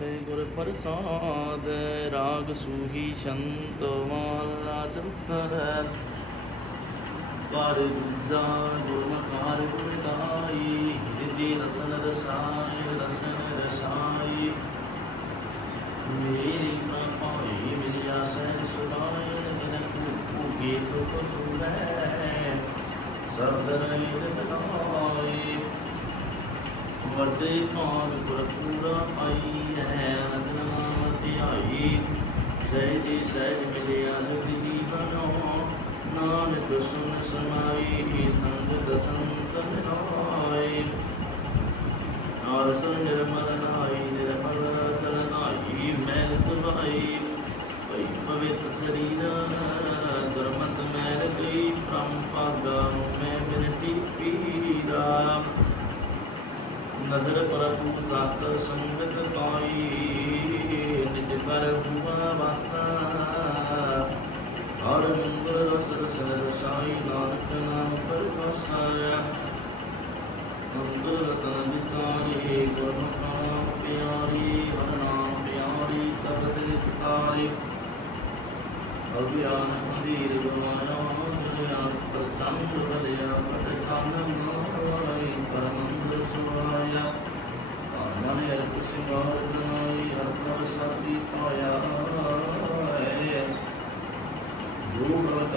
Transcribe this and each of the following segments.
ਤੇ ਗੁਰ ਪ੍ਰਸਾਦ ਰਾਗ ਸੂਹੀ ਸ਼ੰਤ ਮਾਲਾ ਚੰਤਰ ਕਰ ਦੂਜਾ ਗੁਰਮਕਾਰ ਗੁਰਦਾਈ ਹਿਰਦੀ ਰਸਨ ਰਸਾਈ ਰਸਨ ਰਸਾਈ ਮੇਰੀ ਪਾਈ ਮਿਲਿਆ ਸਹਿ ਸੁਨਾਈ ਦਿਨ ਕੂਕੀ ਸੁਖ ਸੁਨੈ ਸਬਦ ਰਹੀ ਰਤਨਾਈ ਵੱਡੇ ਭਾਗ ਗੁਰਪੂਰਾ ਆਈ ਸਹਿਜੀ ਸਹਿਜ ਮਿਲਿਆ ਜੁਗਦੀ ਬਣੋ ਨਾਨਕ ਸੁਨ ਸਮਾਈ ਸੰਗਤ ਸੰਤ ਮਿਲਾਈ ਆਰਸਨ ਨਿਰਮਲ ਨਾਈ, ਨਿਰਮਲ ਕਰਨਾਈ ਮੈਲ ਤੁਰਾਈ ਭਈ ਪਵਿੱਤ ਸਰੀਰ, ਗੁਰਮਤਿ ਮੈਲ ਗਈ ਪ੍ਰਮ ਭਾਗਾ ਮੈਂ ਬਿਨਤੀ ਪੀਰਾ ਨਦਰ ਪ੍ਰਭੂ ਸਤ ਸੰਗਤ ਹਰ ਮੰਗਲ ਰਸ ਰਸ ਰਸਾਈ ਨਾਨਕ ਨਾਮ ਪਰਵਾਸਾ ਮੰਗਲ ਰਤਨ ਵਿਚਾਰੀ ਗੁਰ ਨਾਮ ਪਿਆਰੀ ਹਰ ਨਾਮ ਪਿਆਰੀ ਸਬਦ ਨਿਸਤਾਰੀ ਅਭਿਆਨ ਮੰਦੀਰ ਗੁਰਮਾਇਆ ਦੁਨੀਆ ਪ੍ਰਤੰਗ ਬਲਿਆ ਪਟ ਕਾਨਨ ਪਰਮੰਦ ਸੁਹਾਇਆ ਮਨ ਅਰਪ ਸਿੰਘਾਰ ਨਾਈ ਅਰਪ ਸਾਦੀ ਪਾਇਆ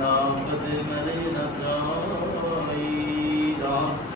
நாம்